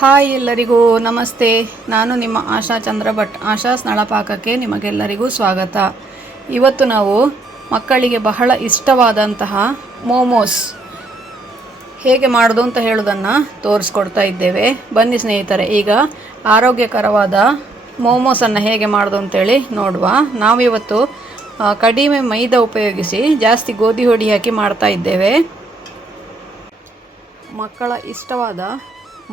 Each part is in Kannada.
ಹಾಯ್ ಎಲ್ಲರಿಗೂ ನಮಸ್ತೆ. ನಾನು ನಿಮ್ಮ ಆಶಾ ಚಂದ್ರ ಭಟ್. ಆಶಾ ನಳಪಾಕಕ್ಕೆ ನಿಮಗೆಲ್ಲರಿಗೂ ಸ್ವಾಗತ. ಇವತ್ತು ನಾವು ಮಕ್ಕಳಿಗೆ ಬಹಳ ಇಷ್ಟವಾದಂತಹ ಮೋಮೋಸ್ ಹೇಗೆ ಮಾಡೋದು ಅಂತ ಹೇಳೋದನ್ನು ತೋರಿಸ್ಕೊಡ್ತಾ ಇದ್ದೇವೆ. ಬನ್ನಿ ಸ್ನೇಹಿತರೆ, ಈಗ ಆರೋಗ್ಯಕರವಾದ ಮೋಮೋಸನ್ನು ಹೇಗೆ ಮಾಡೋದು ಅಂತೇಳಿ ನೋಡುವ. ನಾವಿವತ್ತು ಕಡಿಮೆ ಮೈದಾ ಉಪಯೋಗಿಸಿ ಜಾಸ್ತಿ ಗೋಧಿ ಹುಡಿ ಹಾಕಿ ಮಾಡ್ತಾ ಇದ್ದೇವೆ. ಮಕ್ಕಳ ಇಷ್ಟವಾದ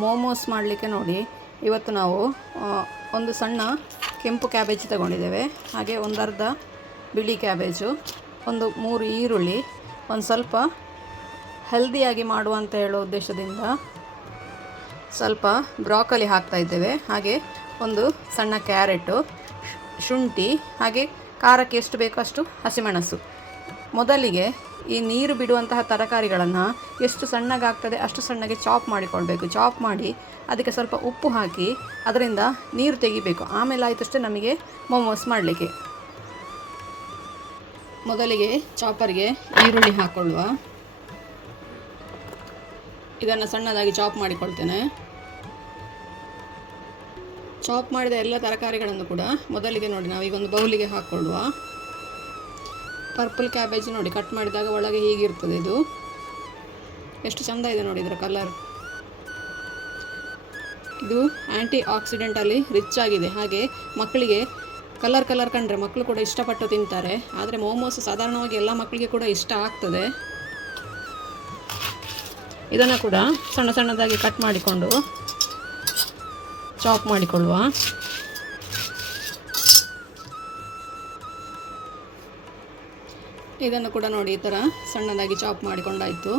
ಮೋಮೋಸ್ ಮಾಡಲಿಕ್ಕೆ ನೋಡಿ, ಇವತ್ತು ನಾವು ಒಂದು ಸಣ್ಣ ಕೆಂಪು ಕ್ಯಾಬೇಜ್ ತಗೊಂಡಿದ್ದೇವೆ, ಹಾಗೆ ಒಂದು ಅರ್ಧ ಬಿಳಿ ಕ್ಯಾಬೇಜು, ಒಂದು 3 ಈರುಳ್ಳಿ, ಒಂದು ಸ್ವಲ್ಪ ಹೆಲ್ದಿಯಾಗಿ ಮಾಡುವ ಅಂತ ಹೇಳೋ ಉದ್ದೇಶದಿಂದ ಸ್ವಲ್ಪ ಬ್ರಾಕೊಲಿ ಹಾಕ್ತಾ ಇದ್ದೇವೆ, ಹಾಗೆ ಒಂದು ಸಣ್ಣ ಕ್ಯಾರೆಟು, ಶುಂಠಿ, ಹಾಗೆ ಖಾರಕ್ಕೆ ಎಷ್ಟು ಬೇಕೋ ಅಷ್ಟು ಹಸಿಮೆಣಸು. ಮೊದಲಿಗೆ ಈ ನೀರು ಬಿಡುವಂತಹ ತರಕಾರಿಗಳನ್ನು ಎಷ್ಟು ಸಣ್ಣಗಾಗ್ತದೆ ಅಷ್ಟು ಸಣ್ಣಗೆ ಚಾಪ್ ಮಾಡಿಕೊಳ್ಬೇಕು. ಚಾಪ್ ಮಾಡಿ ಅದಕ್ಕೆ ಸ್ವಲ್ಪ ಉಪ್ಪು ಹಾಕಿ ಅದರಿಂದ ನೀರು ತೆಗಿಬೇಕು. ಆಮೇಲೆ ಆಯಿತಷ್ಟೇ ನಮಗೆ ಮೋಮೋಸ್ ಮಾಡಲಿಕ್ಕೆ. ಮೊದಲಿಗೆ ಚಾಪರ್ಗೆ ಈರುಳ್ಳಿ ಹಾಕ್ಕೊಳ್ಳುವ. ಇದನ್ನು ಸಣ್ಣದಾಗಿ ಚಾಪ್ ಮಾಡಿಕೊಳ್ತೇನೆ. ಚಾಪ್ ಮಾಡಿದ ಎಲ್ಲ ತರಕಾರಿಗಳನ್ನು ಕೂಡ ಮೊದಲಿಗೆ ನೋಡಿ ನಾವೀಗ ಒಂದು ಬೌಲಿಗೆ ಹಾಕ್ಕೊಳ್ಳುವ. ಪರ್ಪಲ್ ಕ್ಯಾಬೇಜ್ ನೋಡಿ, ಕಟ್ ಮಾಡಿದಾಗ ಒಳಗೆ ಹೀಗಿರ್ತದೆ. ಇದು ಎಷ್ಟು ಚೆಂದ ಇದೆ ನೋಡಿ ಇದರ ಕಲರ್. ಇದು ಆ್ಯಂಟಿ ಆಕ್ಸಿಡೆಂಟಲ್ಲಿ ರಿಚ್ ಆಗಿದೆ. ಹಾಗೆ ಮಕ್ಕಳಿಗೆ ಕಲರ್ ಕಂಡ್ರೆ ಮಕ್ಕಳು ಕೂಡ ಇಷ್ಟಪಟ್ಟು ತಿಂತಾರೆ. ಆದರೆ ಮೋಮೋಸ್ ಸಾಧಾರಣವಾಗಿ ಎಲ್ಲ ಮಕ್ಕಳಿಗೆ ಕೂಡ ಇಷ್ಟ ಆಗ್ತದೆ. ಇದನ್ನು ಕೂಡ ಸಣ್ಣ ಸಣ್ಣದಾಗಿ ಕಟ್ ಮಾಡಿಕೊಂಡು ಚಾಪ್ ಮಾಡಿಕೊಳ್ಳುವ. ಇದನ್ನು ಕೂಡ ನೋಡಿ ಈ ಥರ ಸಣ್ಣದಾಗಿ ಚಾಪ್ ಮಾಡಿಕೊಂಡಾಯಿತು.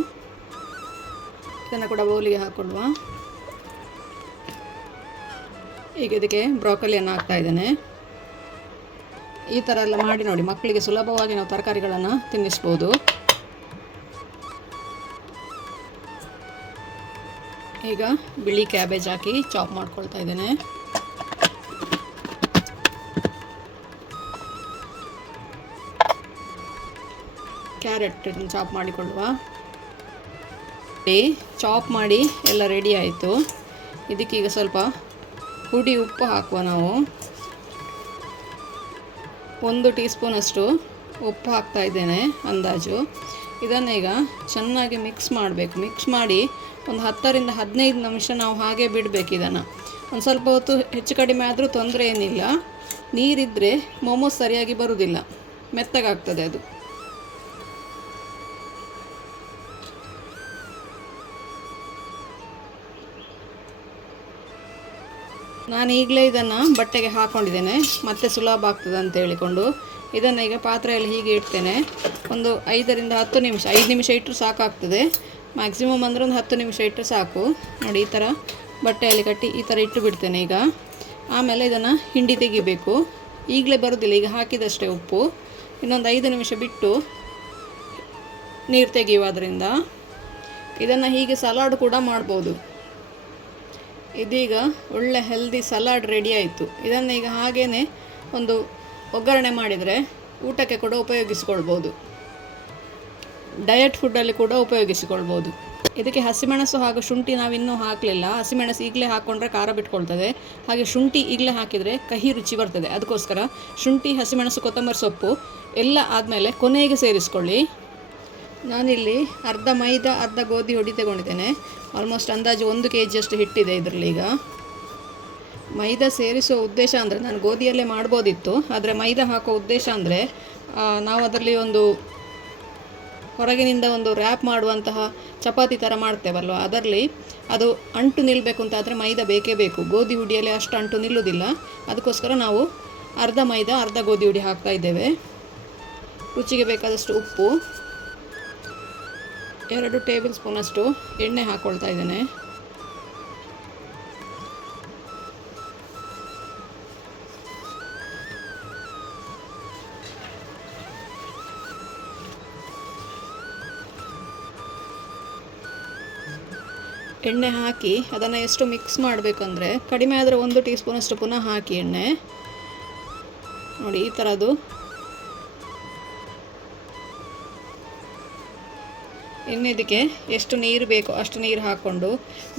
ಇದನ್ನು ಕೂಡ ಬೌಲಿಗೆ ಹಾಕ್ಕೊಳ್ಳುವ. ಈಗ ಇದಕ್ಕೆ ಬ್ರಾಕೊಲಿಯನ್ನು ಹಾಕ್ತಾ ಇದ್ದೇನೆ. ಈ ಥರ ಎಲ್ಲ ಮಾಡಿ ನೋಡಿ, ಮಕ್ಕಳಿಗೆ ಸುಲಭವಾಗಿ ನಾವು ತರಕಾರಿಗಳನ್ನು ತಿನ್ನಿಸ್ಬೋದು. ಈಗ ಬಿಳಿ ಕ್ಯಾಬೇಜ್ ಹಾಕಿ ಚಾಪ್ ಮಾಡ್ಕೊಳ್ತಾ ಇದ್ದೇನೆ. ಕ್ಯಾರೆಟ್ ಚಾಪ್ ಮಾಡಿಕೊಳ್ಳುವ. ಚಾಪ್ ಮಾಡಿ ಎಲ್ಲ ರೆಡಿ ಆಯಿತು. ಇದಕ್ಕೀಗ ಸ್ವಲ್ಪ ಹುಡಿ ಉಪ್ಪು ಹಾಕುವ. ನಾವು 1 ಟೀ ಸ್ಪೂನಷ್ಟು ಉಪ್ಪು ಹಾಕ್ತಾ ಇದ್ದೇನೆ ಅಂದಾಜು. ಇದನ್ನು ಈಗ ಚೆನ್ನಾಗಿ ಮಿಕ್ಸ್ ಮಾಡಬೇಕು. ಮಿಕ್ಸ್ ಮಾಡಿ ಒಂದು 10ರಿಂದ 15 ನಿಮಿಷ ನಾವು ಹಾಗೆ ಬಿಡಬೇಕು. ಇದನ್ನು ಒಂದು ಸ್ವಲ್ಪ ಹೊತ್ತು ಹೆಚ್ಚು ಕಡಿಮೆ ಆದರೂ ತೊಂದರೆ ಏನಿಲ್ಲ. ನೀರಿದ್ದರೆ ಮೋಮೋಸ್ ಸರಿಯಾಗಿ ಬರುವುದಿಲ್ಲ, ಮೆತ್ತಗಾಗ್ತದೆ ಅದು. ನಾನು ಈಗಲೇ ಇದನ್ನು ಬಟ್ಟೆಗೆ ಹಾಕ್ಕೊಂಡಿದ್ದೇನೆ, ಮತ್ತೆ ಸುಲಭ ಆಗ್ತದೆ ಅಂತ ಹೇಳಿಕೊಂಡು ಇದನ್ನು ಈಗ ಪಾತ್ರೆಯಲ್ಲಿ ಹೀಗೆ ಇಡ್ತೇನೆ. ಒಂದು 5ರಿಂದ 10 ನಿಮಿಷ, 5 ನಿಮಿಷ ಇಟ್ಟರು ಸಾಕಾಗ್ತದೆ. ಮ್ಯಾಕ್ಸಿಮಮ್ ಅಂದರೆ ಒಂದು 10 ನಿಮಿಷ ಇಟ್ಟರು ಸಾಕು. ನೋಡಿ ಈ ಥರ ಬಟ್ಟೆಯಲ್ಲಿ ಕಟ್ಟಿ ಈ ಥರ ಇಟ್ಟು ಬಿಡ್ತೇನೆ ಈಗ. ಆಮೇಲೆ ಇದನ್ನು ಹಿಂಡಿ ತೆಗಿಬೇಕು. ಈಗಲೇ ಬರೋದಿಲ್ಲ, ಈಗ ಹಾಕಿದಷ್ಟೇ ಉಪ್ಪು. ಇನ್ನೊಂದು 5 ನಿಮಿಷ ಬಿಟ್ಟು ನೀರು ತೆಗೆಯುವ ಅದರಿಂದ. ಇದನ್ನು ಹೀಗೆ ಸಲಾಡ್ ಕೂಡ ಮಾಡ್ಬೋದು. ಇದೀಗ ಒಳ್ಳೆ ಹೆಲ್ದಿ ಸಲಾಡ್ ರೆಡಿ ಆಯಿತು. ಇದನ್ನು ಈಗ ಹಾಗೇ ಒಂದು ಒಗ್ಗರಣೆ ಮಾಡಿದರೆ ಊಟಕ್ಕೆ ಕೂಡ ಉಪಯೋಗಿಸಿಕೊಳ್ಬೋದು. ಡಯಟ್ ಫುಡ್ಡಲ್ಲಿ ಕೂಡ ಉಪಯೋಗಿಸಿಕೊಳ್ಬೋದು. ಇದಕ್ಕೆ ಹಸಿಮೆಣಸು ಹಾಗೂ ಶುಂಠಿ ನಾವಿನ್ನೂ ಹಾಕಲಿಲ್ಲ. ಹಸಿಮೆಣಸು ಈಗಲೇ ಹಾಕ್ಕೊಂಡ್ರೆ ಖಾರ ಬಿಟ್ಕೊಳ್ತದೆ. ಹಾಗೆ ಶುಂಠಿ ಈಗಲೇ ಹಾಕಿದರೆ ಕಹಿ ರುಚಿ ಬರ್ತದೆ. ಅದಕ್ಕೋಸ್ಕರ ಶುಂಠಿ, ಹಸಿಮೆಣಸು, ಕೊತ್ತಂಬರಿ ಸೊಪ್ಪು ಎಲ್ಲ ಆದಮೇಲೆ ಕೊನೆಗೆ ಸೇರಿಸ್ಕೊಳ್ಳಿ. ನಾನಿಲ್ಲಿ ಅರ್ಧ ಮೈದಾ ಅರ್ಧ ಗೋಧಿ ಹುಡಿ ತಗೊಂಡಿದ್ದೇನೆ. ಆಲ್ಮೋಸ್ಟ್ ಅಂದಾಜು 1 kg ಅಷ್ಟು ಹಿಟ್ಟಿದೆ ಇದರಲ್ಲಿ. ಈಗ ಮೈದಾ ಸೇರಿಸುವ ಉದ್ದೇಶ ಅಂದರೆ ನಾನು ಗೋಧಿಯಲ್ಲೇ ಮಾಡ್ಬೋದಿತ್ತು, ಆದರೆ ಮೈದಾ ಹಾಕೋ ಉದ್ದೇಶ ಅಂದರೆ ನಾವು ಅದರಲ್ಲಿ ಒಂದು ಹೊರಗಿನಿಂದ ಒಂದು ರ್ಯಾಪ್ ಮಾಡುವಂತಹ ಚಪಾತಿ ಥರ ಮಾಡ್ತೇವಲ್ವ, ಅದರಲ್ಲಿ ಅದು ಅಂಟು ನಿಲ್ಲಬೇಕು ಅಂತ ಆದರೆ ಮೈದಾ ಬೇಕೇ ಬೇಕು. ಗೋಧಿ ಹುಡಿಯಲ್ಲಿ ಅಷ್ಟು ಅಂಟು ನಿಲ್ಲುವುದಿಲ್ಲ. ಅದಕ್ಕೋಸ್ಕರ ನಾವು ಅರ್ಧ ಮೈದಾ ಅರ್ಧ ಗೋಧಿ ಹುಡಿ ಹಾಕ್ತಾ ಇದ್ದೇವೆ. ರುಚಿಗೆ ಬೇಕಾದಷ್ಟು ಉಪ್ಪು, 2 ಟೇಬಲ್ ಸ್ಪೂನಷ್ಟು ಎಣ್ಣೆ ಹಾಕ್ಕೊಳ್ತಾ ಇದ್ದೇನೆ. ಎಣ್ಣೆ ಹಾಕಿ ಅದನ್ನು ಎಷ್ಟು ಮಿಕ್ಸ್ ಮಾಡಬೇಕಂದ್ರೆ ಕಡಿಮೆ ಆದರೆ 1 ಟೀ ಸ್ಪೂನಷ್ಟು ಪುನಃ ಹಾಕಿ ಎಣ್ಣೆ. ನೋಡಿ ಈ ಥರದ್ದು ಇನ್ನು ಇದಕ್ಕೆ ಎಷ್ಟು ನೀರು ಬೇಕೋ ಅಷ್ಟು ನೀರು ಹಾಕ್ಕೊಂಡು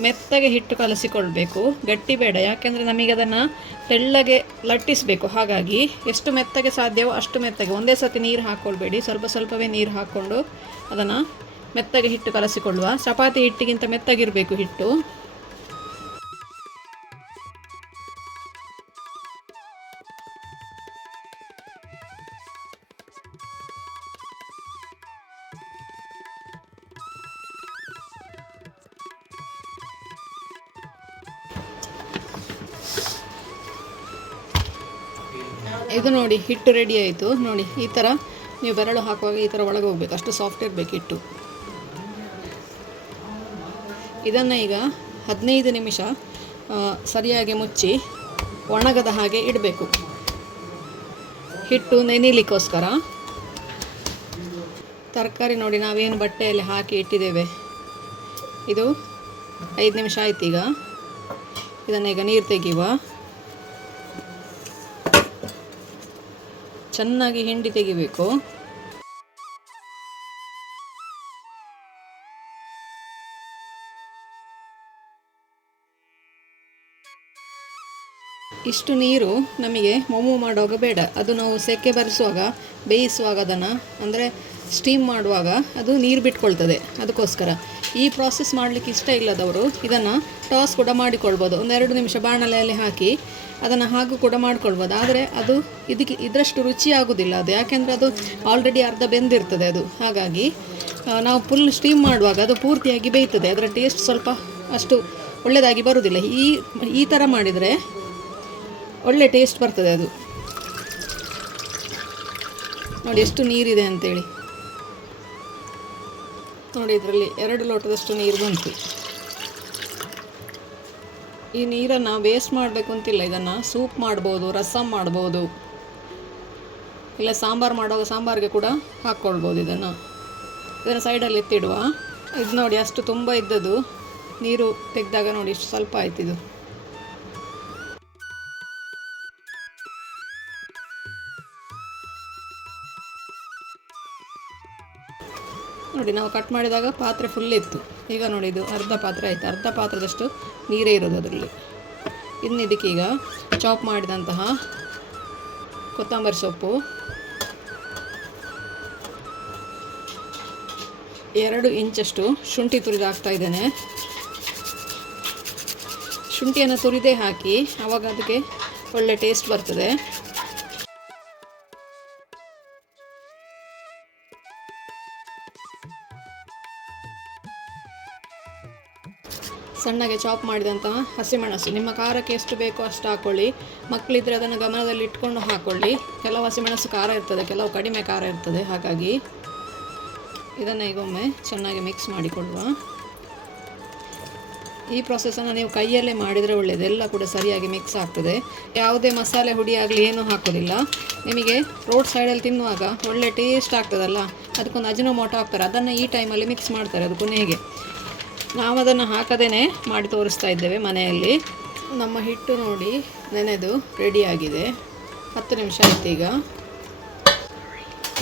ಮೆತ್ತಗೆ ಹಿಟ್ಟು ಕಲಸಿಕೊಳ್ಬೇಕು. ಗಟ್ಟಿ ಬೇಡ, ಯಾಕೆಂದರೆ ನಮಗೆ ಅದನ್ನು ತೆಳ್ಳಗೆ ಲಟ್ಟಿಸಬೇಕು. ಹಾಗಾಗಿ ಎಷ್ಟು ಮೆತ್ತಗೆ ಸಾಧ್ಯವೋ ಅಷ್ಟು ಮೆತ್ತಗೆ, ಒಂದೇ ಸರ್ತಿ ನೀರು ಹಾಕ್ಕೊಳ್ಬೇಡಿ, ಸ್ವಲ್ಪ ಸ್ವಲ್ಪವೇ ನೀರು ಹಾಕ್ಕೊಂಡು ಅದನ್ನು ಮೆತ್ತಗೆ ಹಿಟ್ಟು ಕಲಸಿಕೊಳ್ಳುವ. ಚಪಾತಿ ಹಿಟ್ಟಿಗಿಂತ ಮೆತ್ತಗಿರಬೇಕು ಹಿಟ್ಟು. ಇದು ನೋಡಿ ಹಿಟ್ಟು ರೆಡಿ ಆಯಿತು. ನೋಡಿ ಈ ಥರ ನೀವು ಬೆರಳು ಹಾಕುವಾಗ ಈ ಥರ ಒಳಗೆ ಹೋಗ್ಬೇಕು, ಅಷ್ಟು ಸಾಫ್ಟ್ ಇರಬೇಕು ಹಿಟ್ಟು. ಇದನ್ನು ಈಗ 15 ನಿಮಿಷ ಸರಿಯಾಗಿ ಮುಚ್ಚಿ ಒಣಗದ ಹಾಗೆ ಇಡಬೇಕು, ಹಿಟ್ಟು ನೆನೆಯಲಿಕ್ಕೋಸ್ಕರ. ತರಕಾರಿ ನೋಡಿ ನಾವೇನು ಬಟ್ಟೆಯಲ್ಲಿ ಹಾಕಿ ಇಟ್ಟಿದ್ದೇವೆ, ಇದು 5 ನಿಮಿಷ ಆಯ್ತು. ಈಗ ಇದನ್ನು ಈಗ ನೀರು ತೆಗೆಯುವ. ಚೆನ್ನಾಗಿ ಹಿಂಡಿ ತೆಗಿಬೇಕು. ಇಷ್ಟು ನೀರು ನಮಗೆ ಮೊಮೊ ಮಾಡುವಾಗ ಬೇಡ, ಅದು ನಾವು ಸೆಕೆ ಬರಿಸುವಾಗ ಬೇಯಿಸುವಾಗ ಅದನ್ನು ಅಂದರೆ ಸ್ಟೀಮ್ ಮಾಡುವಾಗ ಅದು ನೀರು ಬಿಟ್ಕೊಳ್ತದೆ. ಅದಕ್ಕೋಸ್ಕರ ಈ ಪ್ರಾಸೆಸ್ ಮಾಡಲಿಕ್ಕೆ ಇಷ್ಟ ಇಲ್ಲದವರು ಇದನ್ನು ಟಾಸ್ ಕೂಡ ಮಾಡಿಕೊಳ್ಬೋದು. 1-2 ನಿಮಿಷ ಬಾಣಲೆಯಲ್ಲಿ ಹಾಕಿ ಅದನ್ನು ಹಾಗೂ ಕೂಡ ಮಾಡ್ಕೊಳ್ಬೋದು. ಆದರೆ ಅದು ಇದರಷ್ಟು ರುಚಿ ಆಗೋದಿಲ್ಲ ಅದು, ಯಾಕೆಂದರೆ ಅದು ಆಲ್ರೆಡಿ ಅರ್ಧ ಬೆಂದಿರ್ತದೆ ಅದು. ಹಾಗಾಗಿ ನಾವು ಫುಲ್ ಸ್ಟೀಮ್ ಮಾಡುವಾಗ ಅದು ಪೂರ್ತಿಯಾಗಿ ಬೇಯ್ತದೆ, ಅದರ ಟೇಸ್ಟ್ ಸ್ವಲ್ಪ ಅಷ್ಟು ಒಳ್ಳೆಯದಾಗಿ ಬರೋದಿಲ್ಲ. ಈ ಥರ ಮಾಡಿದರೆ ಒಳ್ಳೆ ಟೇಸ್ಟ್ ಬರ್ತದೆ ಅದು. ನೋಡಿ ಎಷ್ಟು ನೀರಿದೆ ಅಂತೇಳಿ. ನೋಡಿ ಇದರಲ್ಲಿ 2 ಲೋಟದಷ್ಟು ನೀರು ಬಂತು. ಈ ನೀರನ್ನು ವೇಸ್ಟ್ ಮಾಡಬೇಕು ಅಂತಿಲ್ಲ, ಇದನ್ನು ಸೂಪ್ ಮಾಡ್ಬೋದು, ರಸಮ್ ಮಾಡ್ಬೋದು, ಇಲ್ಲ ಸಾಂಬಾರು ಮಾಡುವಾಗ ಸಾಂಬಾರಿಗೆ ಕೂಡ ಹಾಕ್ಕೊಳ್ಬೋದು. ಇದನ್ನು ಸೈಡಲ್ಲಿ ಎತ್ತಿಡುವ. ಇದು ನೋಡಿ ಅಷ್ಟು ತುಂಬ ಇದ್ದದ್ದು ನೀರು ತೆಗೆದಾಗ ನೋಡಿ ಇಷ್ಟು ಸ್ವಲ್ಪ ಆಯ್ತು ಇದು. ನೋಡಿ ನಾವು ಕಟ್ ಮಾಡಿದಾಗ ಪಾತ್ರೆ ಫುಲ್ ಇತ್ತು. ಈಗ ನೋಡಿ ಇದು ಅರ್ಧ ಪಾತ್ರೆ ಆಯಿತು, ಅರ್ಧ ಪಾತ್ರದಷ್ಟು ನೀರೇ ಇರೋದು ಅದರಲ್ಲಿ. ಇನ್ನು ಇದಕ್ಕೀಗ ಚಾಪ್ ಮಾಡಿದಂತಹ ಕೊತ್ತಂಬರಿ ಸೊಪ್ಪು, 2 ಇಂಚಷ್ಟು ಶುಂಠಿ ತುರಿದು ಹಾಕ್ತಾ ಇದ್ದೇನೆ. ಶುಂಠಿಯನ್ನು ತುರಿದೇ ಹಾಕಿ, ಆವಾಗ ಅದಕ್ಕೆ ಒಳ್ಳೆ ಟೇಸ್ಟ್ ಬರ್ತದೆ. ಸಣ್ಣಗೆ ಚಾಪ್ ಮಾಡಿದಂತಹ ಹಸಿಮೆಣಸು, ನಿಮ್ಮ ಖಾರಕ್ಕೆ ಎಷ್ಟು ಬೇಕೋ ಅಷ್ಟು ಹಾಕ್ಕೊಳ್ಳಿ. ಮಕ್ಕಳಿದ್ರೆ ಅದನ್ನು ಗಮನದಲ್ಲಿ ಇಟ್ಕೊಂಡು ಹಾಕ್ಕೊಳ್ಳಿ. ಕೆಲವು ಹಸಿಮೆಣಸು ಖಾರ ಇರ್ತದೆ, ಕೆಲವು ಕಡಿಮೆ ಖಾರ ಇರ್ತದೆ. ಹಾಗಾಗಿ ಇದನ್ನು ಈಗೊಮ್ಮೆ ಚೆನ್ನಾಗಿ ಮಿಕ್ಸ್ ಮಾಡಿಕೊಳ್ಳುವ. ಈ ಪ್ರಾಸೆಸನ್ನು ನೀವು ಕೈಯಲ್ಲೇ ಮಾಡಿದರೆ ಒಳ್ಳೆಯದು, ಎಲ್ಲ ಕೂಡ ಸರಿಯಾಗಿ ಮಿಕ್ಸ್ ಆಗ್ತದೆ. ಯಾವುದೇ ಮಸಾಲೆ ಹುಡಿ ಆಗಲಿ ಏನೂ ಹಾಕೋದಿಲ್ಲ. ನಿಮಗೆ ರೋಡ್ ಸೈಡಲ್ಲಿ ತಿನ್ನುವಾಗ ಒಳ್ಳೆ ಟೇಸ್ಟ್ ಆಗ್ತದಲ್ಲ, ಅದಕ್ಕೊಂದು ಅಜಿನೋಮೋಟೊ ಹಾಕ್ತಾರೆ, ಅದನ್ನು ಈ ಟೈಮಲ್ಲಿ ಮಿಕ್ಸ್ ಮಾಡ್ತಾರೆ ಅದು ಕೊನೆಗೆ. ನಾವು ಅದನ್ನು ಹಾಕದೇ ಮಾಡಿ ತೋರಿಸ್ತಾ ಇದ್ದೇವೆ ಮನೆಯಲ್ಲಿ. ನಮ್ಮ ಹಿಟ್ಟು ನೋಡಿ ನೆನೆದು ರೆಡಿಯಾಗಿದೆ, 10 ನಿಮಿಷ ಆಯ್ತು. ಈಗ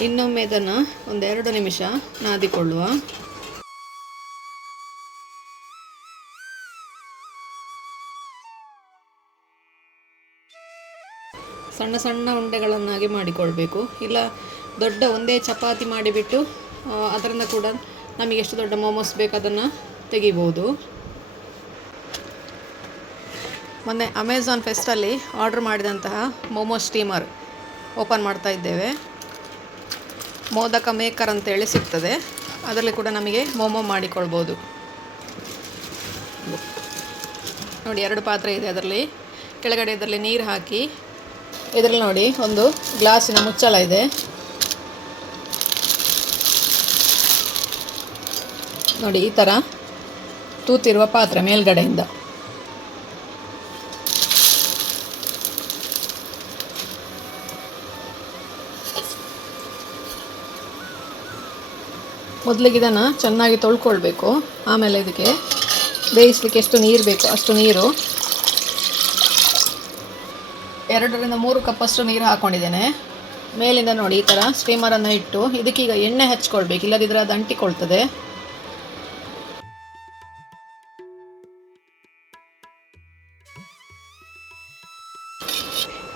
ಇನ್ನೊಮ್ಮೆ ಇದನ್ನು 1-2 ನಿಮಿಷ ನಾದಿಕೊಳ್ಳುವ. ಸಣ್ಣ ಸಣ್ಣ ಉಂಡೆಗಳನ್ನಾಗಿ ಮಾಡಿಕೊಳ್ಬೇಕು, ಇಲ್ಲ ದೊಡ್ಡ ಒಂದೇ ಚಪಾತಿ ಮಾಡಿಬಿಟ್ಟು ಅದರಿಂದ ಕೂಡ ನಮಗೆ ಎಷ್ಟು ದೊಡ್ಡ ಮೋಮೋಸ್ ಬೇಕು ಅದನ್ನು ತೆಗಿಬೋದು. ಮೊನ್ನೆ ಅಮೆಝಾನ್ ಫೆಸ್ಟಲ್ಲಿ ಆರ್ಡ್ರ್ ಮಾಡಿದಂತಹ ಮೋಮೋ ಸ್ಟೀಮರ್ ಓಪನ್ ಮಾಡ್ತಾ ಇದ್ದೇವೆ. ಮೋದಕ ಮೇಕರ್ ಅಂತೇಳಿ ಸಿಗ್ತದೆ, ಅದರಲ್ಲಿ ಕೂಡ ನಮಗೆ ಮೋಮೋ ಮಾಡಿಕೊಳ್ಬೋದು. ನೋಡಿ 2 ಪಾತ್ರೆ ಇದೆ, ಅದರಲ್ಲಿ ಕೆಳಗಡೆ ಇದರಲ್ಲಿ ನೀರು ಹಾಕಿ, ಇದರಲ್ಲಿ ನೋಡಿ ಒಂದು ಗ್ಲಾಸಿನ ಮುಚ್ಚಳ ಇದೆ. ನೋಡಿ ಈ ಥರ ತೂತಿರುವ ಪಾತ್ರೆ ಮೇಲ್ಗಡೆಯಿಂದ. ಮೊದಲಿಗೆ ಇದನ್ನು ಚೆನ್ನಾಗಿ ತೊಳ್ಕೊಳ್ಬೇಕು. ಆಮೇಲೆ ಇದಕ್ಕೆ ಬೇಯಿಸಲಿಕ್ಕೆ ಎಷ್ಟು ನೀರು ಬೇಕು ಅಷ್ಟು ನೀರು, 2-3 ಕಪ್ಪಷ್ಟು ನೀರು ಹಾಕ್ಕೊಂಡಿದ್ದೇನೆ. ಮೇಲಿಂದ ನೋಡಿ ಈ ಥರ ಸ್ಟೀಮರನ್ನು ಇಟ್ಟು ಇದಕ್ಕೀಗ ಎಣ್ಣೆ ಹಚ್ಕೊಳ್ಬೇಕು, ಇಲ್ಲದಿದ್ದರೆ ಅದು ಅಂಟಿಕೊಳ್ತದೆ.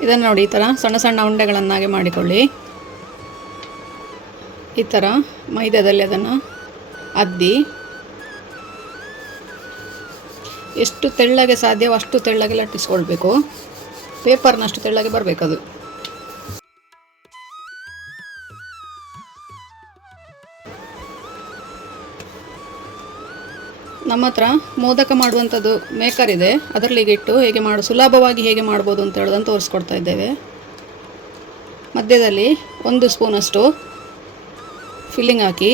ಇದನ್ನು ನೋಡಿ, ಈ ಥರ ಸಣ್ಣ ಸಣ್ಣ ಉಂಡೆಗಳನ್ನಾಗಿ ಮಾಡಿಕೊಳ್ಳಿ. ಈ ಥರ ಮೈದಾದಲ್ಲಿ ಅದನ್ನು ಅದ್ದಿ ಎಷ್ಟು ತೆಳ್ಳಗೆ ಸಾಧ್ಯವೋ ಅಷ್ಟು ತೆಳ್ಳಗೆ ಲಟ್ಟಿಸ್ಕೊಳ್ಬೇಕು. ಪೇಪರ್ನಷ್ಟು ತೆಳ್ಳಗೆ ಬರಬೇಕದು. ನಮ್ಮ ಹತ್ರ ಮೋದಕ ಮಾಡುವಂಥದ್ದು ಮೇಕರ್ ಇದೆ, ಅದರಲ್ಲಿಗೆ ಇಟ್ಟು ಸುಲಭವಾಗಿ ಹೇಗೆ ಮಾಡ್ಬೋದು ಅಂತ ಹೇಳೋದನ್ನು ತೋರಿಸ್ಕೊಡ್ತಾ ಇದ್ದೇವೆ. ಮಧ್ಯದಲ್ಲಿ 1 ಸ್ಪೂನಷ್ಟು ಫಿಲ್ಲಿಂಗ್ ಹಾಕಿ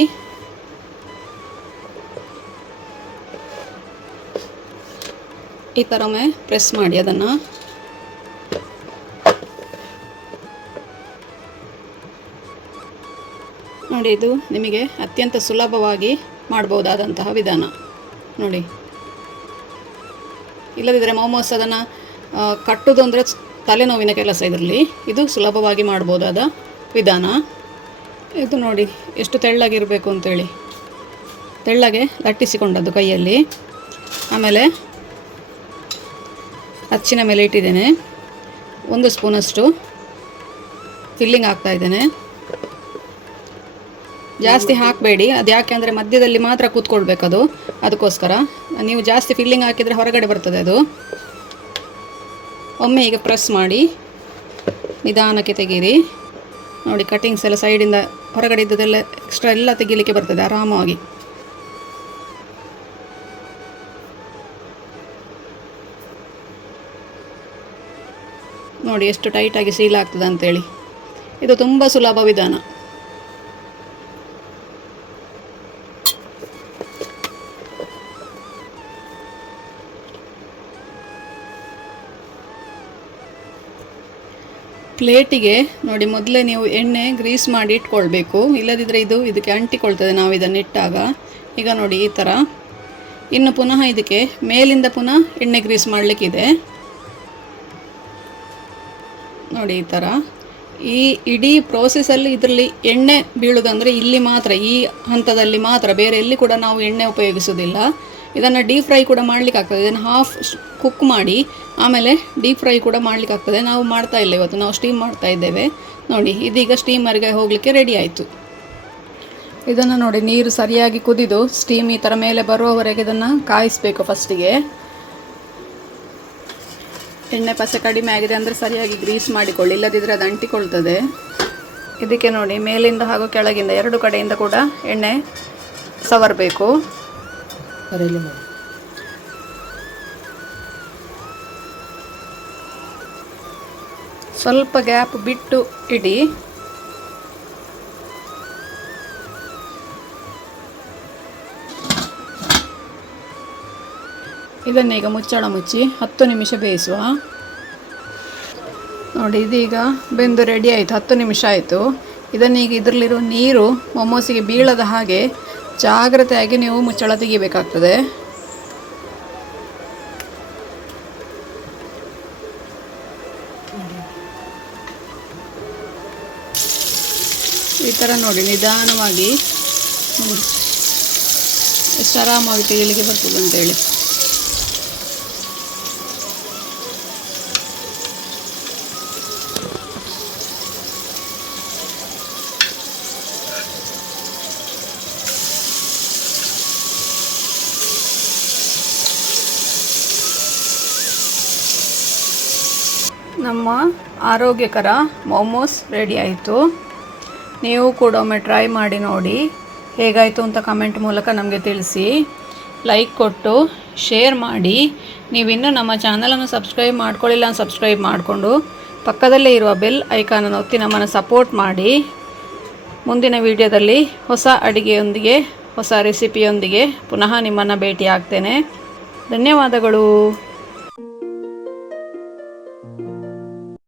ಈ ಥರ ಒಮ್ಮೆ ಪ್ರೆಸ್ ಮಾಡಿ ಅದನ್ನು. ನೋಡಿ, ಇದು ನಿಮಗೆ ಅತ್ಯಂತ ಸುಲಭವಾಗಿ ಮಾಡ್ಬೋದಾದಂತಹ ವಿಧಾನ ನೋಡಿ. ಇಲ್ಲದಿದ್ದರೆ ಮೋಮೋಸ್ ಅದನ್ನು ಕಟ್ಟೋದು ಅಂದರೆ ತಲೆನೋವಿನ ಕೆಲಸ. ಇದರಲ್ಲಿ ಇದು ಸುಲಭವಾಗಿ ಮಾಡ್ಬೋದಾದ ವಿಧಾನ. ಇದು ನೋಡಿ ಎಷ್ಟು ತೆಳ್ಳಗಿರಬೇಕು ಅಂತೇಳಿ. ತೆಳ್ಳಗೆ ಲಟ್ಟಿಸಿಕೊಂಡದ್ದು ಕೈಯಲ್ಲಿ. ಆಮೇಲೆ ಅಚ್ಚಿನ ಮೇಲೆ ಇಟ್ಟಿದ್ದೇನೆ. 1 ಸ್ಪೂನಷ್ಟು ಫಿಲ್ಲಿಂಗ್ ಹಾಕ್ತಾಯಿದ್ದೇನೆ. ಜಾಸ್ತಿ ಹಾಕಬೇಡಿ, ಅದು ಯಾಕೆ ಅಂದರೆ ಮಧ್ಯದಲ್ಲಿ ಮಾತ್ರ ಕೂತ್ಕೊಳ್ಬೇಕದು, ಅದಕ್ಕೋಸ್ಕರ. ನೀವು ಜಾಸ್ತಿ ಫಿಲ್ಲಿಂಗ್ ಹಾಕಿದರೆ ಹೊರಗಡೆ ಬರ್ತದೆ ಅದು. ಒಮ್ಮೆ ಈಗ ಪ್ರೆಸ್ ಮಾಡಿ ನಿಧಾನಕ್ಕೆ ತೆಗೀರಿ. ನೋಡಿ, ಕಟಿಂಗ್ಸ್ ಎಲ್ಲ ಸೈಡಿಂದ ಹೊರಗಡೆ ಇದ್ದದೆಲ್ಲ ಎಕ್ಸ್ಟ್ರಾ ಎಲ್ಲ ತೆಗಿಲಿಕ್ಕೆ ಬರ್ತದೆ ಆರಾಮಾಗಿ. ನೋಡಿ ಎಷ್ಟು ಟೈಟಾಗಿ ಸೀಲ್ ಆಗ್ತದೆ ಅಂತೇಳಿ. ಇದು ತುಂಬ ಸುಲಭ ವಿಧಾನ. ಪ್ಲೇಟಿಗೆ ನೋಡಿ ಮೊದಲೇ ನೀವು ಎಣ್ಣೆ ಗ್ರೀಸ್ ಮಾಡಿ ಇಟ್ಕೊಳ್ಬೇಕು, ಇಲ್ಲದಿದ್ದರೆ ಇದಕ್ಕೆ ಅಂಟಿಕೊಳ್ತದೆ ನಾವು ಇದನ್ನು ಇಟ್ಟಾಗ. ಈಗ ನೋಡಿ ಈ ಥರ. ಇನ್ನು ಪುನಃ ಇದಕ್ಕೆ ಮೇಲಿಂದ ಪುನಃ ಎಣ್ಣೆ ಗ್ರೀಸ್ ಮಾಡಲಿಕ್ಕಿದೆ ನೋಡಿ. ಈ ಥರ ಈ ಇಡೀ ಪ್ರೋಸೆಸ್ಸಲ್ಲಿ ಇದರಲ್ಲಿ ಎಣ್ಣೆ ಬೀಳೋದಂದರೆ ಇಲ್ಲಿ ಮಾತ್ರ, ಈ ಹಂತದಲ್ಲಿ ಮಾತ್ರ, ಬೇರೆ ಎಲ್ಲಿ ಕೂಡ ನಾವು ಎಣ್ಣೆ ಉಪಯೋಗಿಸೋದಿಲ್ಲ. ಇದನ್ನು ಡೀಪ್ ಫ್ರೈ ಕೂಡ ಮಾಡಲಿಕ್ಕಾಗ್ತದೆ. ಇದನ್ನು ಹಾಫ್ ಕುಕ್ ಮಾಡಿ ಆಮೇಲೆ ಡೀಪ್ ಫ್ರೈ ಕೂಡ ಮಾಡಲಿಕ್ಕಾಗ್ತದೆ. ನಾವು ಮಾಡ್ತಾ ಇಲ್ಲ ಇವತ್ತು, ನಾವು ಸ್ಟೀಮ್ ಮಾಡ್ತಾ ಇದ್ದೇವೆ. ನೋಡಿ, ಇದೀಗ ಸ್ಟೀಮರ್ಗೆ ಹೋಗಲಿಕ್ಕೆ ರೆಡಿ ಆಯಿತು. ಇದನ್ನು ನೋಡಿ, ನೀರು ಸರಿಯಾಗಿ ಕುದಿದು ಸ್ಟೀಮ್ ಈ ಥರ ಮೇಲೆ ಬರುವವರೆಗೆ ಇದನ್ನು ಕಾಯಿಸಬೇಕು. ಫಸ್ಟಿಗೆ ಎಣ್ಣೆ ಪಸೆ ಕಡಿಮೆ ಆಗಿದೆ ಅಂದರೆ ಸರಿಯಾಗಿ ಗ್ರೀಸ್ ಮಾಡಿಕೊಳ್ಳಿ, ಇಲ್ಲದಿದ್ದರೆ ಅದು ಅಂಟಿಕೊಳ್ತದೆ. ಇದಕ್ಕೆ ನೋಡಿ ಮೇಲಿಂದ ಹಾಗೂ ಕೆಳಗಿಂದ 2 ಕಡೆಯಿಂದ ಕೂಡ ಎಣ್ಣೆ ಸವರಬೇಕು. ಸ್ವಲ್ಪ ಗ್ಯಾಪ್ ಬಿಟ್ಟು ಇಡಿ. ಇದನ್ನೀಗ ಮುಚ್ಚಳ ಮುಚ್ಚಿ 10 ನಿಮಿಷ ಬೇಯಿಸುವ. ನೋಡಿ, ಇದೀಗ ಬೆಂದು ರೆಡಿ ಆಯಿತು. 10 ನಿಮಿಷ ಆಯಿತು. ಇದನ್ನೀಗ ಇದರಲ್ಲಿರೋ ನೀರು ಮೊಮೋಸಿಗೆ ಬೀಳದ ಹಾಗೆ ಜಾಗ್ರತೆಯಾಗಿ ನೀವು ಮುಚ್ಚಳ ತೆಗಿಬೇಕಾಗ್ತದೆ. ಈ ಥರ ನೋಡಿ ನಿಧಾನವಾಗಿ ಎಷ್ಟು ಆರಾಮಾಗಿ ತೆಗಿಲಿಕ್ಕೆ ಬರ್ತದೆ ಅಂತೇಳಿ. ನಮ್ಮ ಆರೋಗ್ಯಕರ ಮೋಮೋಸ್ ರೆಡಿ ಆಯಿತು. ನೀವು ಕೂಡ ಒಮ್ಮೆ ಟ್ರೈ ಮಾಡಿ ನೋಡಿ, ಹೇಗಾಯಿತು ಅಂತ ಕಮೆಂಟ್ ಮೂಲಕ ನಮಗೆ ತಿಳಿಸಿ. ಲೈಕ್ ಕೊಟ್ಟು ಶೇರ್ ಮಾಡಿ. ನೀವಿನ್ನೂ ನಮ್ಮ ಚಾನಲನ್ನು ಸಬ್ಸ್ಕ್ರೈಬ್ ಮಾಡ್ಕೊಳ್ಳಿಲ್ಲ, ಸಬ್ಸ್ಕ್ರೈಬ್ ಮಾಡಿಕೊಂಡು ಪಕ್ಕದಲ್ಲೇ ಇರುವ ಬೆಲ್ ಐಕಾನನ್ನು ಒತ್ತಿ ನಮ್ಮನ್ನು ಸಪೋರ್ಟ್ ಮಾಡಿ. ಮುಂದಿನ ವಿಡಿಯೋದಲ್ಲಿ ಹೊಸ ಅಡುಗೆಯೊಂದಿಗೆ, ಹೊಸ ರೆಸಿಪಿಯೊಂದಿಗೆ ಪುನಃ ನಿಮ್ಮನ್ನು ಭೇಟಿ ಆಗ್ತೇನೆ. ಧನ್ಯವಾದಗಳು.